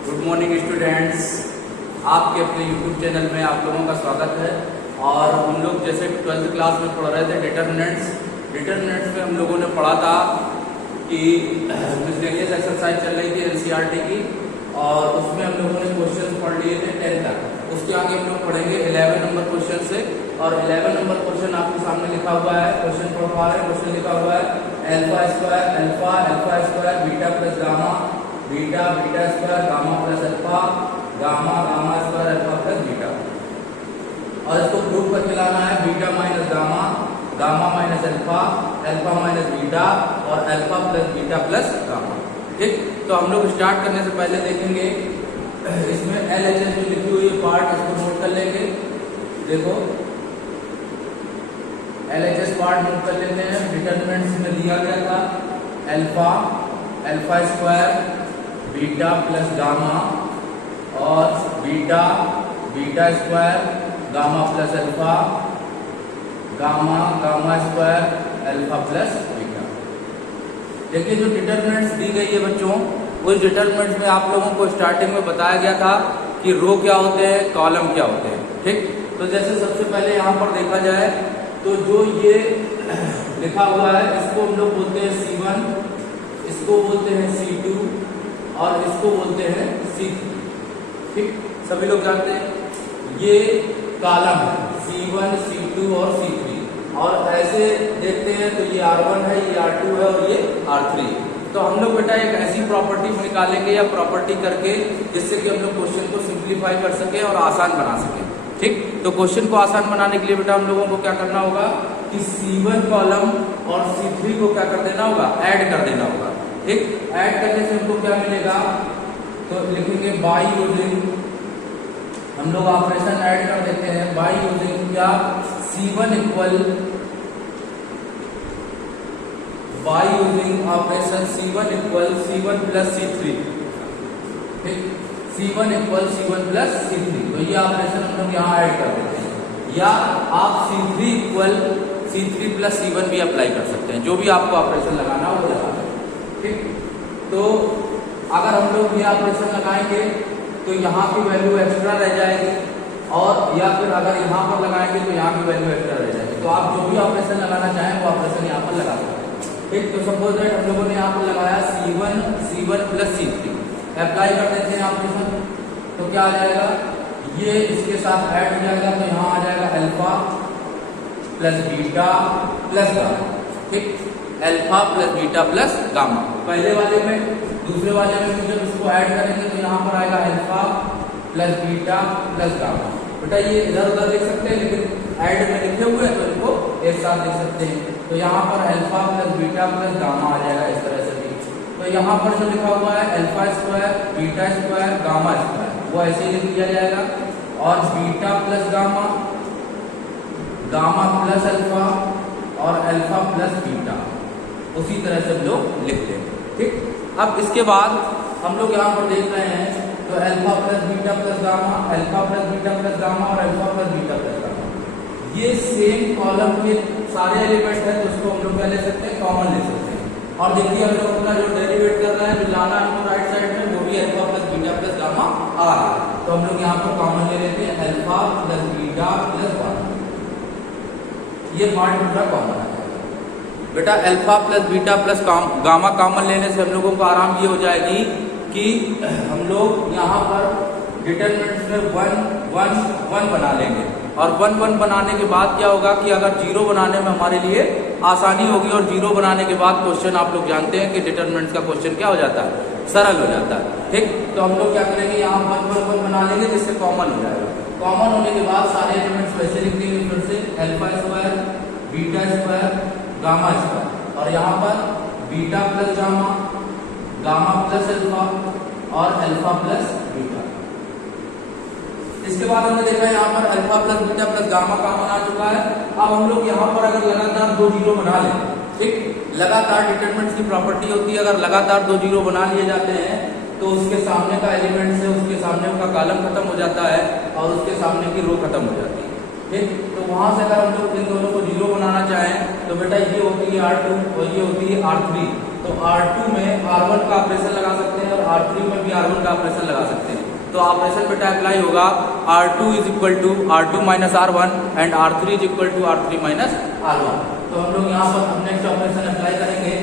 Good morning students, आपके अपने YouTube channel में आप लोगों का स्वागत है। और हम लोग जैसे 12th क्लास में पढ़ रहे थे डिटरमिनेंट्स में हम लोगों ने पढ़ा था कि मिसलेनियस एक्सरसाइज चल रही थी एनसीईआरटी की, और उसमें हम लोगों ने क्वेश्चन पढ़ लिए थे 10 तक। उसके आगे हम लोग पढ़ेंगे 11 नंबर क्वेश्चन से, और 11 नंबर क्वेश्चन आपके सामने लिखा हुआ है। क्वेश्चन पढ़ पा रहे हैं। क्वेश्चन लिखा हुआ है alpha square beta plus gamma, beta square gamma plus alpha, gamma square alpha plus beta. और इसको प्रूव करके लाना है beta minus gamma, gamma minus alpha, alpha minus beta, और alpha plus beta plus gamma. ठीक, तो हम लोग स्टार्ट करने से पहले देखेंगे इसमें LHS जो लिखी हुई है पार्ट, इसको नोट कर लेंगे। देखो LHS पार्ट नोट कर लेते हैं। डिटरमिनेंट्स में दिया गया था alpha square beta plus gamma, और beta square gamma plus alpha, gamma square alpha plus beta. देखिए जो डिटरमिनेंट्स दी गई है बच्चों, उस डिटरमिनेंट्स में आप लोगों को स्टार्टिंग में बताया गया था कि रो क्या होते हैं, कॉलम क्या होते हैं। ठीक, तो जैसे सबसे पहले यहाँ पर देखा जाए तो जो ये लिखा हुआ है इसको हम लोग बोलते हैं C1, इसको बोलते हैं C2, और इसको बोलते हैं C3। ठीक, सभी लोग जानते हैं ये कॉलम है C1, C2 और C3। और ऐसे देखते हैं तो ये R1 है, ये R2 है और ये R3। तो हम लोग बेटा एक ऐसी प्रॉपर्टी निकालेंगे या प्रॉपर्टी करके जिससे कि हम लोग क्वेश्चन को सिंप्लीफाई कर सके और आसान बना सके। ठीक, तो क्वेश्चन को आसान बनाने के लिए बेटा हम लोगों को क्या करना होगा कि C1 कॉलम और C3 को क्या कर देना होगा, ऐड कर देना होगा। ठीक, ऐड करने से हमको क्या मिलेगा, तो लिखेंगे बाय यूजिंग, हम लोग ऑपरेशन ऐड कर देते हैं बाय यूजिंग क्या, C1 equal by using operation C1 plus C3। ठीक, C1 प्लस C3, तो ये ऑपरेशन हम लोग यहाँ ऐड कर देते हैं। या आप C3 प्लस C1 भी अप्लाई कर सकते हैं, जो भी आपको ऑपरेशन लगाना हो वो लगा दें। ठीक, तो अगर हम लोग ये ऑपरेशन लगाएंगे तो यहाँ की वैल्यू एक्स्ट्रा रह जाएगी, और या फिर अगर यहाँ पर लगाएंगे तो यहाँ की वैल्यू एक्स्ट्रा रह जाएगी। तो आप जो भी ऑपरेशन लगाना चाहें वो ऑपरेशन यहाँ पर लगा सकते हैं। ठीक, तो सपोज दैट हम लोगों ने यहाँ पर लगाया C1 प्लस C3, अप्लाई कर देते हैं ऑपरेशन, तो क्या आ जाएगा, ये इसके साथ ऐड हो जाएगा, तो यहाँ आ जाएगा alpha plus beta plus gamma. ठीक, alpha plus beta plus gamma पहले वाले में। दूसरे वाले में जब इसको ऐड करेंगे तो यहाँ पर आएगा alpha plus beta plus gamma. बेटा ये इधर उधर लिख सकते हैं, लेकिन ऐड में लिखे हुए हैं तो इनको एक साथ लिख सकते हैं। तो यहाँ पर alpha plus beta plus gamma आ जाएगा इस तरह से भी। तो यहाँ पर जो लिखा हुआ है alpha square beta square gamma square, वो ऐसे ही लिख दिया जाएगा। और beta plus gamma, gamma plus alpha, और अल्फा प्लस बीटा, उसी तरह से हम लोग लिखते हैं। ठीक, अब इसके बाद हम लोग यहाँ पर देख रहे हैं तो alpha plus beta plus gamma, alpha plus beta plus gamma, और alpha plus beta plus gamma, ये सेम कॉलम के सारे एलिमेंट है, तो उसको हम लोग क्या ले सकते हैं, कॉमन ले सकते हैं। और देखिए हम लोग अपना जो डेरिवेट कर रहे हैं, जो लाना हमको राइट साइड में, वो भी alpha plus beta plus gamma आ रहा है। तो हम लोग यहाँ पर कॉमन ले लेते हैं alpha plus beta plus gamma, ये पार्ट पूरा कॉमन है बेटा। Alpha plus beta plus gamma common लेने से हम लोगों को आराम ये हो जाएगी कि हम लोग यहाँ पर डिटरमिनेंट्स में 1 बना लेंगे, और 1 बनाने के बाद क्या होगा कि अगर 0 बनाने में हमारे लिए आसानी होगी, और 0 बनाने के बाद क्वेश्चन आप लोग जानते हैं कि डिटरमिनेंट्स का क्वेश्चन क्या हो जाता है, सरल हो जाता है। ठीक, तो हम लोग क्या करेंगे, यहाँ 1 बना लेंगे जिससे कॉमन हो जाएगा। कॉमन होने के बाद सारे एलिमेंट्स वैसे लिख देंगे फिर से, alpha square beta square gamma square, और यहाँ पर beta plus gamma plus alpha, और अल्फा प्लस बीटा। इसके बाद हमने देखा यहाँ पर alpha plus beta plus gamma common आ चुका है। अब हम लोग यहाँ पर अगर लगातार 2 0 बना लें, ठीक, लगातार डिटरमिनेंट्स की प्रॉपर्टी होती है, अगर लगातार 2 0 बना लिए जाते हैं तो उसके सामने का एलिमेंट से उसके सामने का कॉलम खत्म हो जाता है, और उसके सामने की रो खत्म हो जाती है। ठीक, तो वहां से अगर हम लोग इन दोनों को 0 बनाना चाहें तो बेटा ये होती है R2 और ये होती है R3, तो तो R2 में R1 का ऑपरेशन लगा सकते हैं और R3 में भी R1 का ऑपरेशन लगा सकते हैं। तो ऑपरेशन बेटा अप्लाई होगा R2 is equal to R2 minus R1 and R3 is equal to R3 minus R1। तो हम लोग यहाँ पर नेक्स्ट ऑपरेशन अप्लाई करेंगे।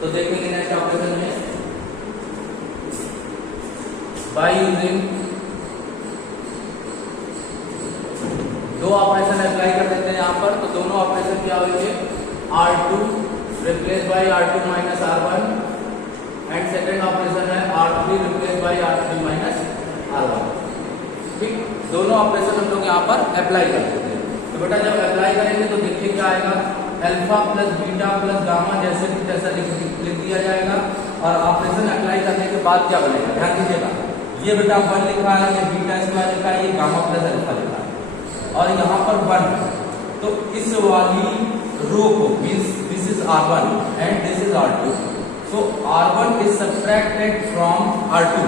तो देखेंगे नेक्स्ट ऑपरेशन में बाय यूजिंग दो ऑपरेशन अप्लाई कर देते हैं यहाँ पर। तो दोनों ऑपरेशन क्या होंगे, R2 replace by R2 minus R1 and second operation है R3 replace by R3 minus R1। ठीक, दोनों ऑपरेशन हम लोग यहाँ पर अप्लाई कर देते हैं। तो बेटा जब अप्लाई करेंगे तो देखिए क्या आएगा, alpha plus beta plus gamma जैसे भी जैसा लिख दिया जाएगा। और ऑपरेशन अप्लाई करने के बाद क्या बनेगा, ध्यान दीजिएगा, ये बेटा 1 लिखा है, ये बीटा स्क्वायर लिखा है, ये गामा प्लस अल्फा लिखा है और यहाँ पर 1। तो इस वाली रो को means this is R1 and this is R2। So R1 is subtracted from R2।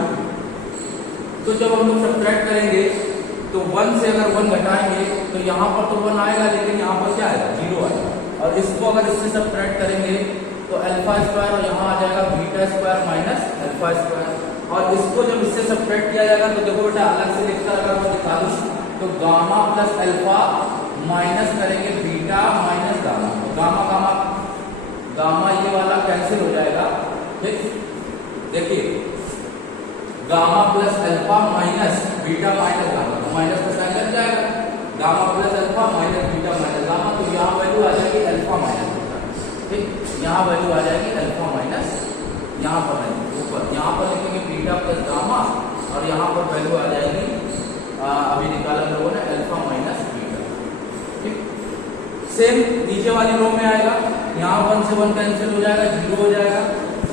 तो जब हम लोग सब्ट्रैक्ट करेंगे तो 1 से अगर 1 घटाएंगे तो यहाँ पर तो 1 आएगा, लेकिन यहाँ पर क्या आएगा, 0 आएगा। और इसको अगर इससे सब्ट्रैक्ट करेंगे तो अल्फा स्क्वायर और यहाँ आ जाएगा beta square minus alpha square. और इसको जब इससे सब्ट्रैक्ट किया जाएगा तो देखो बेटा अलग से लिखकर अगर मैं दिखा दूं तो गामा प्लस अल्फा माइनस करेंगे बीटा माइनस गामा। तो गामा गामा गामा ये वाला कैंसिल हो जाएगा। ठीक, देखिए gamma plus alpha minus beta minus gamma, तो माइनस का साइन लग जाएगा, gamma plus alpha minus beta minus gamma. तो यहाँ वैल्यू आ जाएगी अल्फा माइनस बीटा। ठीक, यहाँ वैल्यू आ जाएगी अल्फा माइनस, यहाँ पर नहीं ऊपर, यहाँ पर लिखेंगे बीटा प्लस गामा और यहाँ पर वैल्यू आ जाएगी अभी निकाला हम लोगों ने अल्फा माइनस बीटा। ठीक, सेम नीचे वाली रो में आएगा, यहाँ 1 से 1 कैंसिल हो जाएगा, 0 हो जाएगा।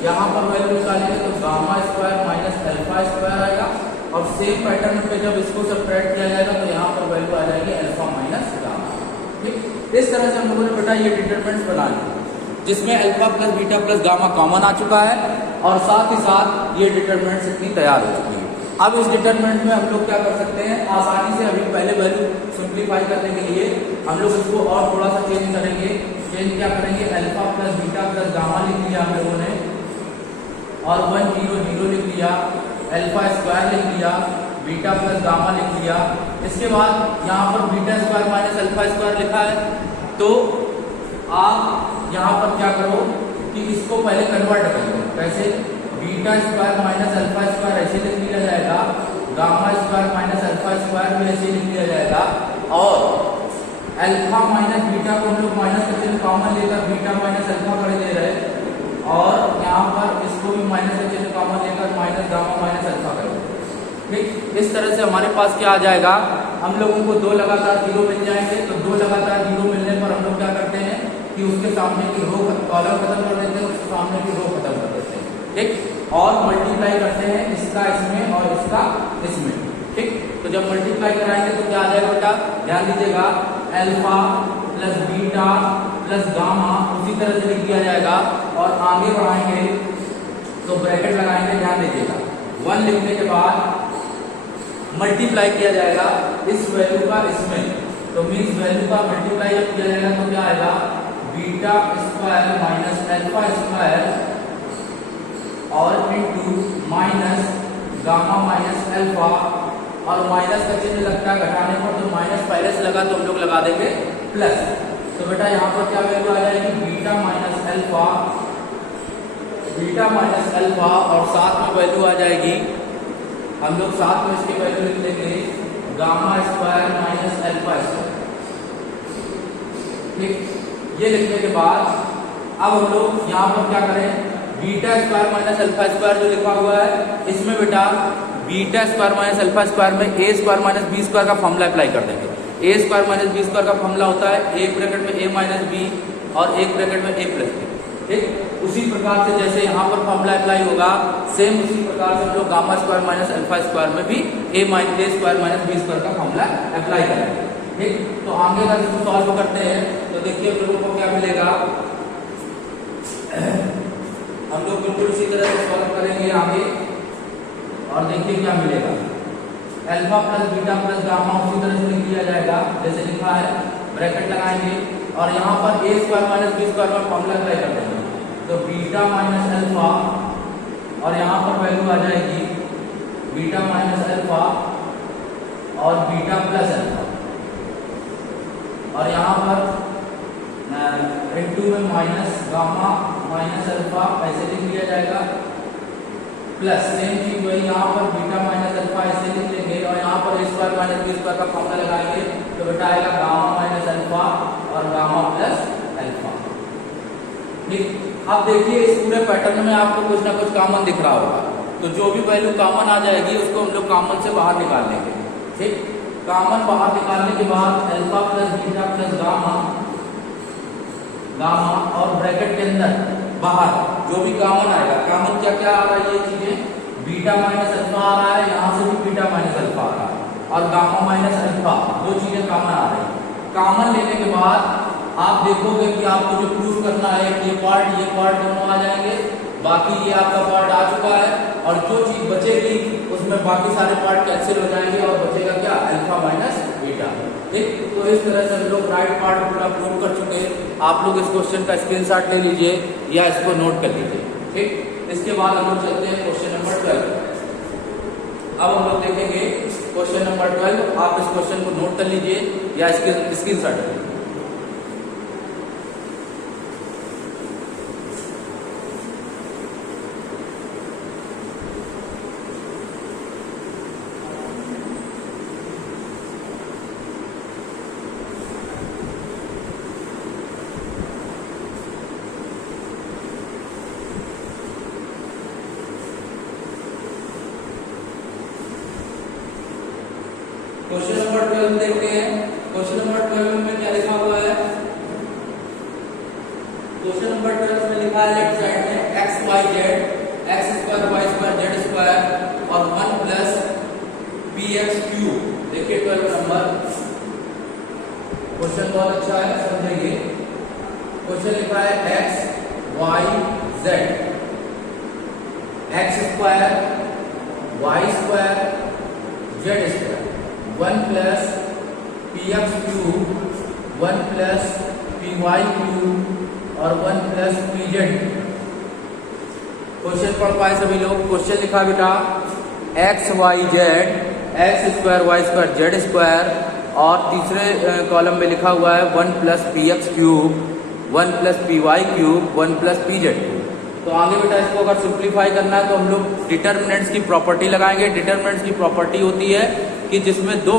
यहाँ पर वैल्यू निकालेंगे तो gamma square minus alpha square आएगा। और सेम पैटर्न पे जब इसको सब्ट्रैक्ट किया जाएगा तो यहाँ पर वैल्यू आ जाएगी अल्फा माइनस गामा। ठीक, इस तरह से हम लोगों ने बेटा ये डिटरमिनेंट्स बना लिए जिसमें alpha plus beta plus gamma common आ चुका है और साथ ही साथ ये डिटरमिनेंट्स इतनी तैयार हो चुकी है। अब इस डिटरमिनेंट में हम लोग क्या कर सकते हैं, आसानी से अभी पहले वैल्यू सिंप्लीफाई करने के लिए हम लोग इसको और थोड़ा सा चेंज करेंगे। चेंज क्या करेंगे, alpha plus beta plus gamma लिख लिया हम लोगों ने और 1 0 0 लिख लिया, अल्फा स्क्वायर लिख लिया, बीटा प्लस गामा लिख लिया। इसके बाद यहाँ पर beta square minus alpha square लिखा है। तो आप यहाँ पर क्या करो कि इसको पहले कन्वर्ट कर लो। कैसे, beta square minus alpha square ऐसे लिख लिया जाएगा, gamma square minus alpha square भी ऐसे लिख लिया जाएगा और अल्फा माइनस बीटा को हम लोग माइनस का चिन्ह कॉमन लेकर बीटा माइनस अल्फा कर दे रहे हैं और यहाँ पर इसको भी माइनस का चिन्ह कॉमन लेकर माइनस गामा माइनस अल्फा कर दे। ठीक, इस तरह से हमारे पास क्या आ जाएगा, हम लोगों को 2 लगातार 0 मिल जाएंगे। तो 2 लगातार 0 मिलने पर हम लोग क्या करते हैं कि उसके सामने की रो कॉलम खत्म कर देते हैं, उसके सामने की रो खत्म कर देते हैं। ठीक, और मल्टीप्लाई करते हैं इसका इसमें और इसका इसमें। ठीक, तो जब मल्टीप्लाई कराएंगे तो क्या आ जाएगा बेटा, ध्यान दीजिएगा, alpha plus beta plus gamma उसी तरह से लिख दिया जाएगा और आगे बढ़ाएंगे तो ब्रैकेट लगाएंगे। ध्यान दीजिएगा, 1 लिखने के बाद मल्टीप्लाई किया जाएगा इस वैल्यू का इसमें। तो मीन्स वैल्यू का मल्टीप्लाई जब किया जाएगा तो क्या आएगा, beta square minus alpha square और into minus gamma minus alpha. और माइनस का चिन्ह लगता है घटाने पर, तो माइनस पहले से लगा तो हम लोग लगा देंगे प्लस। तो बेटा यहाँ पर क्या वैल्यू आ जाएगी, beta minus alpha, beta minus alpha और साथ में वैल्यू आ जाएगी, हम लोग साथ में इसकी वैल्यू लिख लेंगे gamma square minus alpha square. ठीक, ये लिखने के बाद अब हम लोग यहाँ पर क्या करें, beta square minus alpha square जो लिखा हुआ है इसमें बेटा beta square minus alpha square में ए स्क्वायर माइनस बी स्क्वायर का फॉर्मूला अप्लाई कर देंगे। ए स्क्वायर माइनस बी स्क्वायर का फॉर्मूला होता है एक ब्रैकेट में ए माइनस बी और एक ब्रैकेट में ए प्लस बी। ठीक, उसी प्रकार से जैसे यहाँ पर फॉर्मूला अप्लाई होगा सेम उसी प्रकार से हम लोग gamma square minus alpha square में भी ए स्क्वायर माइनस बी स्क्वायर का फॉर्मूला अप्लाई करेंगे। ठीक, तो आगे अगर इसको सॉल्व करते हैं तो देखिए हम लोगों को क्या मिलेगा, हम लोग बिल्कुल इसी तरह से सॉल्व करेंगे आगे और देखिए क्या मिलेगा, alpha plus beta plus gamma उसी तरह से लिख दिया जाएगा जैसे लिखा है, ब्रैकेट लगाएंगे और यहाँ पर ए स्क्वायर माइनस बी स्क्वायर का फॉर्मूला अप्लाई कर देंगे। तो बीटा माइनस अल्फा, और यहाँ पर वैल्यू आ जाएगी बीटा माइनस अल्फा और बीटा प्लस अल्फा, और यहाँ पर इनटू में माइनस गामा माइनस अल्फा ऐसे लिख लिया जाएगा, प्लस सेम चीज वही यहाँ पर बीटा माइनस अल्फा ऐसे लिख लेंगे, और यहाँ पर ए स्क्वायर माइनस बी स्क्वायर का फॉर्मूला लगाएंगे तो बेटा आएगा गामा माइनस अल्फा और गामा प्लस अल्फा। ठीक, अब देखिए इस पूरे पैटर्न में आपको कुछ ना कुछ कॉमन दिख रहा होगा, तो जो भी वैल्यू कॉमन आ जाएगी उसको हम लोग कॉमन से बाहर निकाल लेंगे। ठीक, कॉमन बाहर निकालने के बाद alpha plus beta plus gamma, gamma और ब्रैकेट के अंदर बाहर जो भी कॉमन आएगा, कॉमन क्या क्या आ रहा है ये चीजें, बीटा माइनस अल्फा आ रहा है, यहाँ से भी बीटा माइनस अल्फा आ रहा है, और गामा माइनस अल्फा, दो चीजें कॉमन आ रही है। कॉमन लेने के बाद आप देखोगे कि आपको जो प्रूफ करना है ये पार्ट दोनों आ जाएंगे, बाकी ये आपका पार्ट आ चुका है, और जो चीज बचेगी उसमें बाकी सारे पार्ट कैंसिल हो जाएंगे और बचेगा क्या, अल्फा माइनस बीटा। ठीक, तो इस तरह से हम लोग राइट पार्ट पूरा प्रूव कर चुके हैं। आप लोग इस क्वेश्चन का स्क्रीनशॉट ले लीजिए या इसको नोट कर लीजिए। ठीक, इसके बाद हम लोग चलते हैं क्वेश्चन नंबर 12। अब हम लोग देखेंगे क्वेश्चन नंबर 12। आप इस क्वेश्चन को नोट कर लीजिए या इसके स्क्रीनशॉट ले लीजिए। क्वेश्चन नंबर 12 देखते हैं। क्वेश्चन नंबर 12 में क्या लिखा हुआ है, क्वेश्चन नंबर 12 में लिखा है लेफ्ट साइड में x Y Z, x square Y square Z square और 1 प्लस पी एक्स क्यू। देखिए 12 नंबर क्वेश्चन बहुत अच्छा है, समझेंगे। क्वेश्चन लिखा है x Y Z, x square Y square Z square, 1 plus p x cube, 1 plus p y cube और 1 plus p Z. Question पढ़ पाए सभी लोग। क्वेश्चन लिखा बेटा x Y Z, x square Y square Z square, और तीसरे column में लिखा हुआ है 1 plus p x cube, 1 plus p y cube, 1 plus p z. तो आगे बेटा इसको अगर सिंप्लीफाई करना है तो हम लोग डिटर्मिनेंट्स की प्रॉपर्टी लगाएंगे। डिटर्मिनेंट्स की प्रॉपर्टी होती है कि जिसमें दो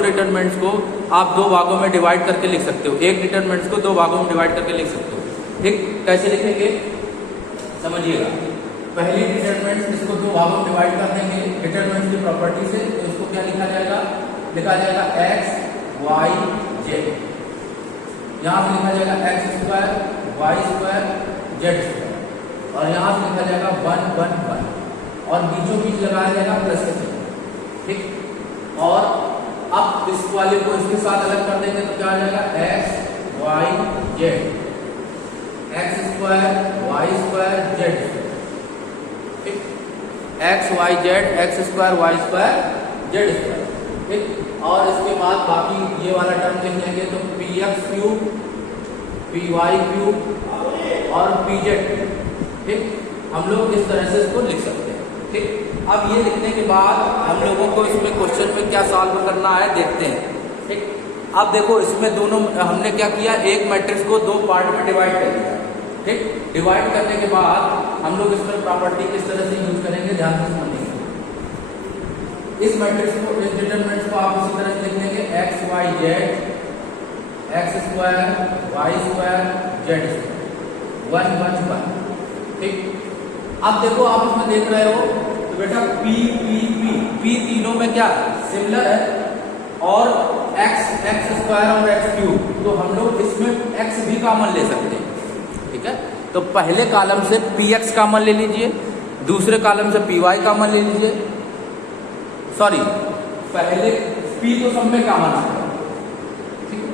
डिटरमिनेंट्स को आप दो भागों में डिवाइड करके लिख सकते हो, एक डिटरमिनेंट्स को दो भागों में डिवाइड करके लिख सकते हो। ठीक, कैसे लिखेंगे समझिएगा। पहली डिटरमिनेंट्स इसको दो भागों में डिवाइड कर देंगे डिटरमिनेंट्स की प्रॉपर्टी से, तो इसको क्या लिखा जाएगा, लिखा जाएगा एक्स वाई जेड। यहाँ से लिखा जाएगा x square Y square Z square, और यहाँ से लिखा जाएगा 1 1 1, और बीचों बीच लगाया जाएगा प्लस का चिन्ह। ठीक, और अब इस वाले को इसके साथ अलग कर देंगे तो क्या आ जाएगा X Y Z, x square Y square Z square. ठीक, X Y Z, x square Y square Z square. ठीक, और इसके बाद बाकी ये वाला टर्म लिख लेंगे तो p x cube, p y cube और पी जेड। ठीक, हम लोग इस तरह से इसको लिख सकते हैं। ठीक, अब ये लिखने के बाद हम लोगों को इसमें क्वेश्चन में क्या सॉल्व करना है देखते हैं। ठीक, अब देखो इसमें दोनों हमने क्या किया, एक मैट्रिक्स को दो पार्ट में डिवाइड कर दिया। ठीक, डिवाइड करने के बाद हम लोग इसमें प्रॉपर्टी किस तरह से यूज करेंगे ध्यान से समझिए। इस मैट्रिक्स को, इस डिटरमिनेंट्स को आप इसी तरह से लिख देंगे x Y Z, x square Y square Z square, 1 1 1। ठीक, अब देखो आप इसमें देख रहे हो तो बेटा P P P P तीनों में क्या सिमिलर है, और x x स्क्वायर और x क्यूब, तो हम लोग इसमें x भी कॉमन ले सकते हैं। ठीक है, तो पहले कॉलम से px कॉमन ले लीजिए, दूसरे कॉलम से py कॉमन ले लीजिए। सॉरी, पहले p तो सब में कॉमन आ जाएगा। ठीक है,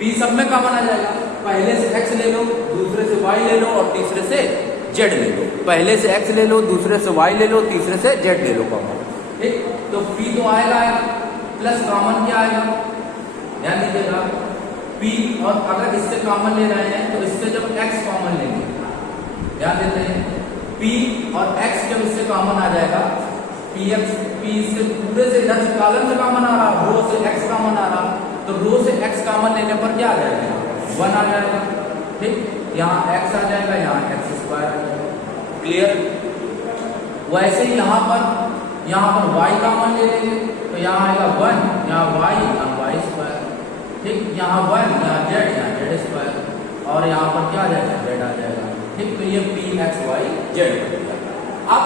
p सब में कॉमन आ जाएगा। पहले से x ले लो, दूसरे से y ले लो और तीसरे से z ले लो। पहले से x ले लो, दूसरे से y ले लो, तीसरे से z ले लो कॉमन। ठीक, तो p तो आएगा, प्लस कॉमन क्या आएगा ध्यान दीजिएगा, P, और अगर इससे कॉमन ले रहे हैं तो इससे जब x कॉमन लेंगे, ध्यान देते हैं, P और x जब इससे कॉमन आ जाएगा, P से पूरे से इधर से कॉलम से कॉमन आ रहा, रो से x कॉमन आ रहा, तो रो से x कॉमन लेने पर क्या आ जाएगा, 1 आ जाएगा। ठीक, यहाँ x आ जाएगा, यहाँ x स्क्वायर। क्लियर। वैसे ही यहाँ पर y कॉमन ले लेंगे तो यहाँ आएगा 1, यहाँ y स्क्वायर। ठीक, यहाँ 1, यहाँ z स्क्वायर, और यहाँ पर क्या आ जाएगा, z आ जाएगा। ठीक, तो ये pxyz। अब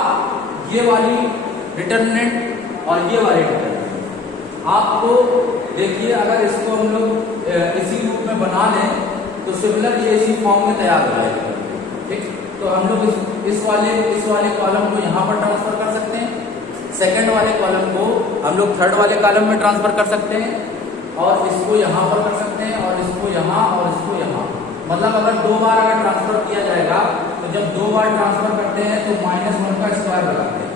ये वाली डिटरमिनेंट और ये वाली डिटरमिनेंट आपको देखिए, अगर इसको हम लोग इसी रूप में बना लें तो सिमिलर ये इसी फॉर्म में तैयार हो जाएगा। ठीक, तो हम लोग इस वाले कॉलम को यहाँ पर ट्रांसफर कर सकते हैं, सेकंड वाले कॉलम को हम लोग थर्ड वाले कॉलम में ट्रांसफर कर सकते हैं, और इसको यहाँ पर कर सकते हैं, और इसको यहाँ और इसको यहाँ। मतलब अगर 2 बार अगर ट्रांसफर किया जाएगा तो जब 2 बार ट्रांसफर करते हैं तो -1 का स्क्वायर लगाते हैं,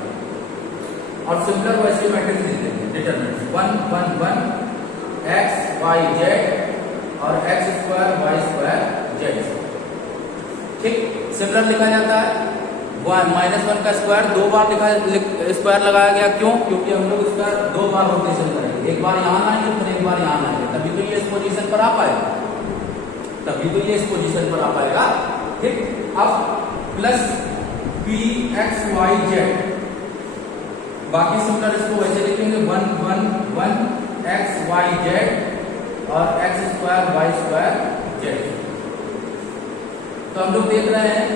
और सिमिलर वैसे मैट्रिक्स देते हैं डिटरमिनेंट 1 1 1 x y z और x square y square z। ठीक, सिमिलर लिखा जाता है। -1 का स्क्वायर 2 बार स्क्वायर लगाया गया, क्यों? क्योंकि हम लोग इसका 2 बार रोटेशन करेंगे, एक बार यहाँ लाएंगे फिर एक बार यहाँ लाएंगे, तभी तो ये इस पोजीशन पर आ पाएगा, तभी तो ये इस पोजीशन पर आ पाएगा। ठीक, अब प्लस pxyz, बाकी सिमिलर इसको वैसे लिखेंगे 1 1 1 x y z और x square y square z। तो हम लोग देख रहे हैं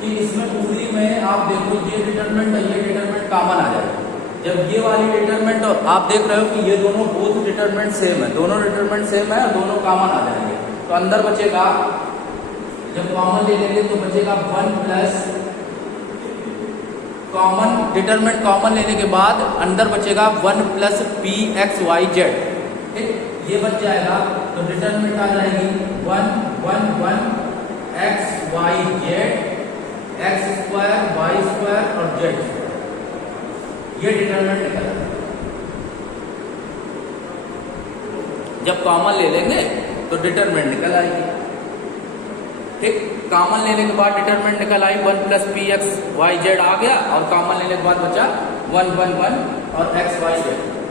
कि इसमें पूरी में आप देखो ये डिटरमिनेंट और ये डिटरमिनेंट कॉमन आ जाएगा। जब ये वाली डिटरमिनेंट, और आप देख रहे हो कि ये दोनों बोथ डिटरमिनेंट सेम है, दोनों डिटरमिनेंट सेम है और दोनों कॉमन आ जाएंगे, तो अंदर बचेगा, जब कॉमन ले लेंगे तो बचेगा 1 प्लस कॉमन डिटरमिनेंट कॉमन लेने के बाद अंदर बचेगा 1 प्लस pxyz। ठीक, ये बच जाएगा, तो डिटरमिनेंट आ जाएगी 1 1 1 x y z x square y square और z। ये डिटरमिनेंट निकल आएगा। जब कॉमन ले लेंगे तो डिटरमिनेंट निकल आएगी। ठीक, कॉमन लेने के बाद डिटरमिनेंट निकल आई 1 प्लस pxyz आ गया, और कॉमन लेने के बाद बचा 1 1 1 और xyz।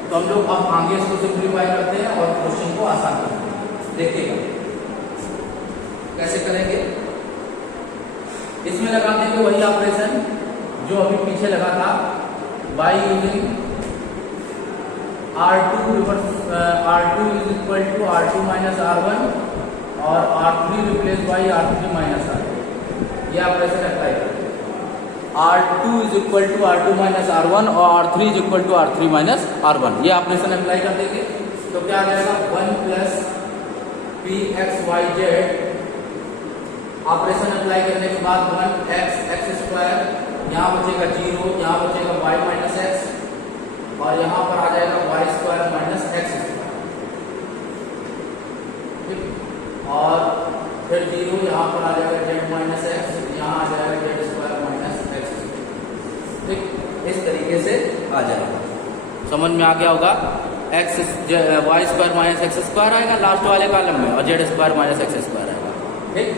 तो हम लोग अब आगे इसको सिंप्लीफाई करते हैं और क्वेश्चन को आसान करते हैं। देखिएगा कैसे करेंगे। इसमें लगा देंगे वही ऑपरेशन जो अभी पीछे लगा था, by using R2 is equal to R2 minus R1 और R3 replace by R3 minus R1। ये ऑपरेशन अप्लाई करें। R2 is equal to R2 minus R1 और R3 is equal to R3 minus R1। ये operation apply कर देंगे तो क्या आ जाएगा 1 प्लस pxyz। ऑपरेशन अप्लाई करने के बाद 1x स्क्वायर, यहाँ बचेगा 0, यहाँ बचेगा y माइनस एक्स और यहाँ पर आ जाएगा y square minus x square. और फिर 0 यहाँ पर आ जाएगा z माइनस एक्स, यहाँ आ जाएगा z स्क्वायर माइनस एक्स। ठीक, इस तरीके से आ जाएगा। समझ में आ गया होगा। x y square minus x square आएगा लास्ट वाले कॉलम में, और z square minus x square आएगा। ठीक,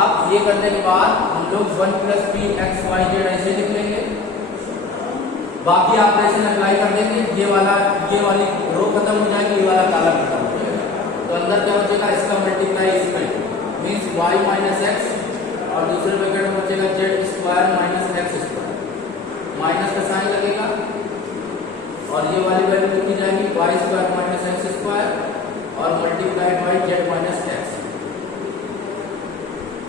अब ये करने के बाद हम लोग 1 प्लस pxyz ऐसे लिख लेंगे, बाकी ऑपरेशन अप्लाई कर देंगे। ये वाली रो खत्म हो जाएगी, ये वाला कॉलम खत्म हो जाएगा, तो अंदर क्या बचेगा, इसका मल्टीप्लाई इसमें मीन्स y माइनस एक्स और दूसरे ब्रैकेट में बचेगा z square minus x square, minus का साइन लगेगा और ये वाली वैल्यू लिखी जाएगी y square minus x square और multiplied by z minus X.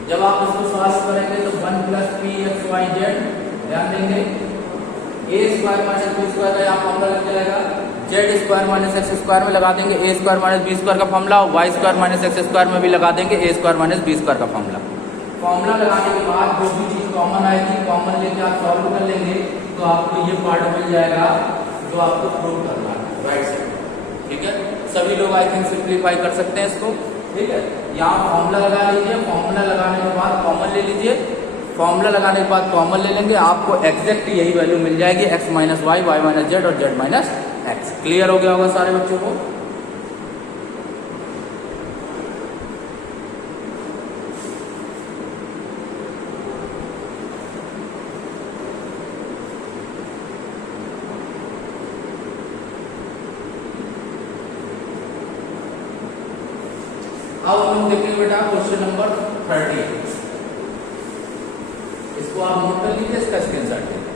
जब आप इसको सॉल्व करेंगे तो 1 प्लस pxyz, ध्यान देंगे a square minus B square का यहाँ फॉर्मूला लग जाएगा, z square minus x square में लगा देंगे a square minus B square का फॉर्मूला, और y square minus x square में भी लगा देंगे a square minus B square का फॉर्मूला। फॉर्मूला लगाने के बाद जो भी चीज कॉमन आएगी, कॉमन लेके आप सॉल्व कर लेंगे तो आपको ये पार्ट मिल जाएगा जो आपको प्रूव करना है राइट साइड। ठीक है, सभी लोग आई थिंक सिंप्लीफाई कर सकते हैं इसको। ठीक है, यहाँ फॉर्मूला लगा लीजिए, फॉर्मूला लगाने के बाद कॉमन ले लीजिए, फॉर्मूला लगाने के बाद कॉमन ले लेंगे, आपको एग्जैक्ट यही वैल्यू मिल जाएगी x minus y, y minus z और z माइनस एक्स। क्लियर हो गया होगा सारे बच्चों को। अब हम लोग देखेंगे बेटा क्वेश्चन नंबर 30। इसको आप नोट कर लीजिए, इसका स्क्रीनशॉट लीजिए।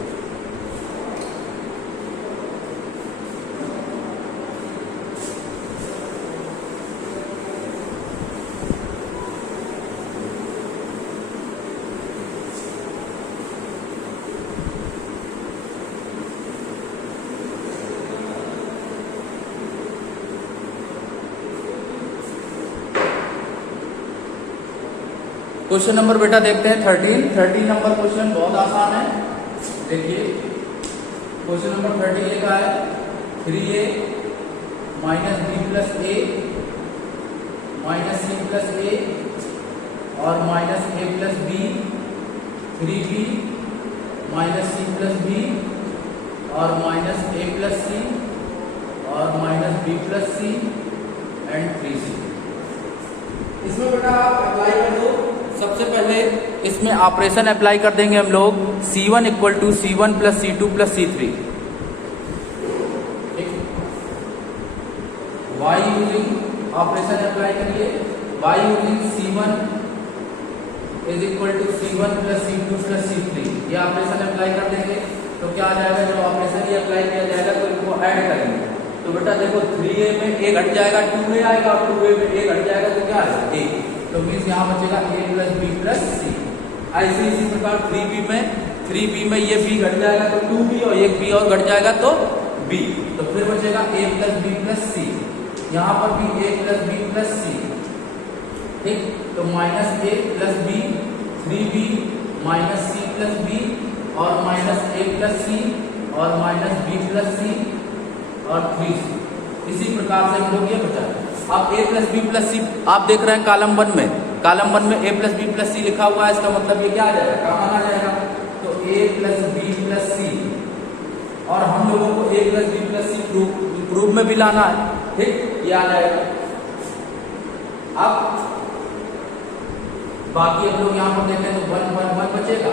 क्वेश्चन नंबर बेटा देखते हैं 13 नंबर क्वेश्चन बहुत आसान है। देखिए क्वेश्चन नंबर 13 लिखा है 3a minus B plus A minus C plus A और minus A plus B, 3b minus C plus B और माइनस ए प्लस सी और minus B plus C and 3c। इसमें बेटा आप अप्लाई कर दो। सबसे पहले इसमें ऑपरेशन अप्लाई कर देंगे हम लोग, C1 equal to C1 plus C2 plus C3। y using operation apply करिए, y using C1 is equal to C1 plus C2 plus C3। ये ऑपरेशन अप्लाई कर देंगे तो क्या आ जाएगा, जब ऑपरेशन ये अप्लाई किया जाएगा तो इनको ऐड करेंगे। तो बेटा देखो 3a में a घट जाएगा, 2a आएगा, 2a में a घट जाएगा तो क्या आएगा a, तो मीन्स यहाँ बचेगा a प्लस बी प्लस सी। ऐसे इसी प्रकार 3b में ये b घट जाएगा तो 2b और एक b और घट जाएगा तो b, तो फिर बचेगा a plus B plus C. यहाँ पर भी a plus B plus C, ठीक, तो minus a plus B, 3b minus C plus B और माइनस a प्लस सी और माइनस b प्लस सी और 3c। इसी प्रकार से हम लोग ये बचा। अब a प्लस बी प्लस सी आप देख रहे हैं कॉलम 1 में, a प्लस बी प्लस सी लिखा हुआ है, इसका मतलब ये क्या आ जाएगा, कहाँ आ जाएगा, तो a plus B plus C, और हम लोगों को a plus B plus C proof में भी लाना है, ठीक, ये आ जाएगा। अब बाकी हम लोग यहाँ पर देखें तो 1 1 1 बचेगा,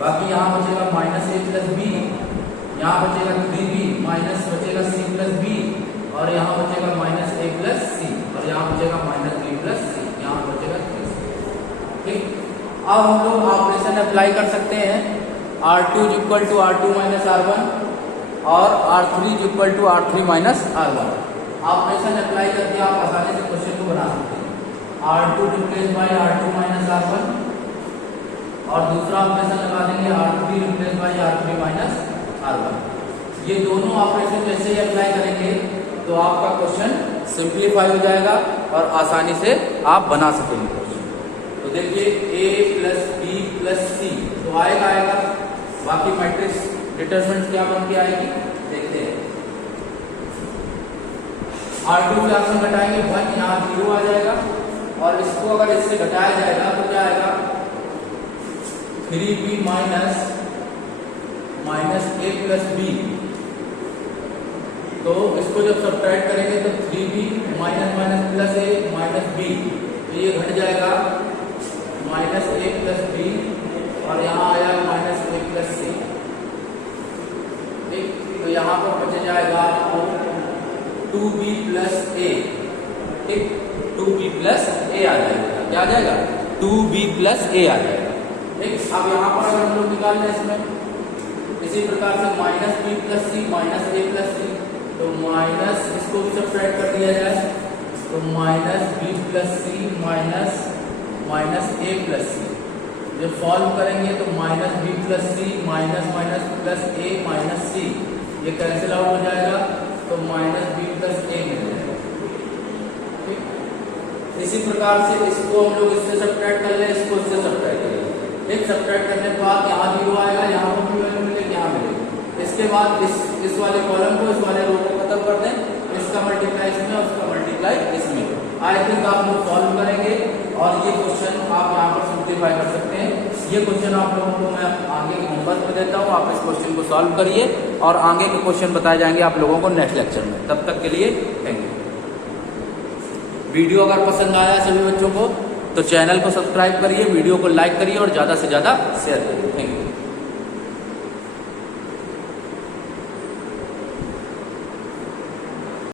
बाकी यहाँ बचेगा माइनस a प्लस बी, यहाँ बचेगा 3b माइनस बचेगा c प्लस बी और यहाँ बचेगा माइनस a प्लस सी और यहाँ बचेगा माइनस b प्लस सी, यहाँ बचेगा 3c, ठीक। अब हम लोग ऑपरेशन अप्लाई कर सकते हैं, R2 equal to R2 minus R1 और R3 equal to R3 minus R1। Operation apply करके आप आसानी से क्वेश्चन को बना सकते हैं। R2 replace by R2 minus R1 और दूसरा ऑपरेशन लगा देंगे R3 replace by R3 minus R1। ये दोनों ऑपरेशन जैसे ही अप्लाई करेंगे तो आपका क्वेश्चन सिंप्लीफाई हो जाएगा और आसानी से आप बना सकेंगे क्वेश्चन। तो देखिए a plus B plus C तो आएगा, बाकी मैट्रिक्स डिटरमिनेंट क्या बन के आएगी देखते हैं। R2 से ऑप्शन घटाएंगे 1, यहाँ 0 आ जाएगा और इसको अगर इससे घटाया जाएगा तो क्या आएगा, 3b minus a plus B, तो इसको जब सब्ट्रैक्ट करेंगे तो 3b minus minus plus a minus b, तो ये घट जाएगा माइनस a प्लस b और यहाँ आया माइनस a प्लस c, ठीक, तो यहाँ पर बच जाएगा आपको 2b प्लस a, ठीक, 2b प्लस a आ जाएगा, क्या आ जाएगा 2b प्लस a आ जाएगा, ठीक। अब यहाँ पर अगर हम लोग निकाल लें इसमें इसी प्रकार से minus b plus C minus a plus C, तो माइनस इसको भी सब्ट्रैक्ट कर दिया जाए तो minus b plus C minus a plus C, जब सॉल्व करेंगे तो minus b plus C minus minus plus a minus C, ये कैंसिल आउट हो जाएगा तो माइनस b प्लस a मिल जाएगा, ठीक। इसी प्रकार से इसको हम लोग इससे सब्ट्रैक्ट कर ले, इसको इससे सब्ट्रैक्ट करेंगे, ठीक। सब्ट्रैक्ट करने के बाद यहाँ 0 आएगा, यहाँ पर भी वैल्यू मिलेगी, यहाँ मिलेगी। इसके बाद इस वाले कॉलम को इस वाले रो को खत्म कर दें, इसका मल्टीप्लाई इसमें और उसका मल्टीप्लाई इसमें। आई थिंक आप लोग सॉल्व करेंगे और ये क्वेश्चन आप यहाँ पर सिंप्लीफाई कर सकते हैं। ये क्वेश्चन आप लोगों को मैं आगे के होमवर्क में देता हूँ, आप इस क्वेश्चन को सॉल्व करिए और आगे के क्वेश्चन बताए जाएंगे आप लोगों को नेक्स्ट लेक्चर में। तब तक के लिए थैंक यू। वीडियो अगर पसंद आया सभी बच्चों को तो चैनल को सब्सक्राइब करिए, वीडियो को लाइक करिए और ज़्यादा से ज़्यादा शेयर करिए। Thank you.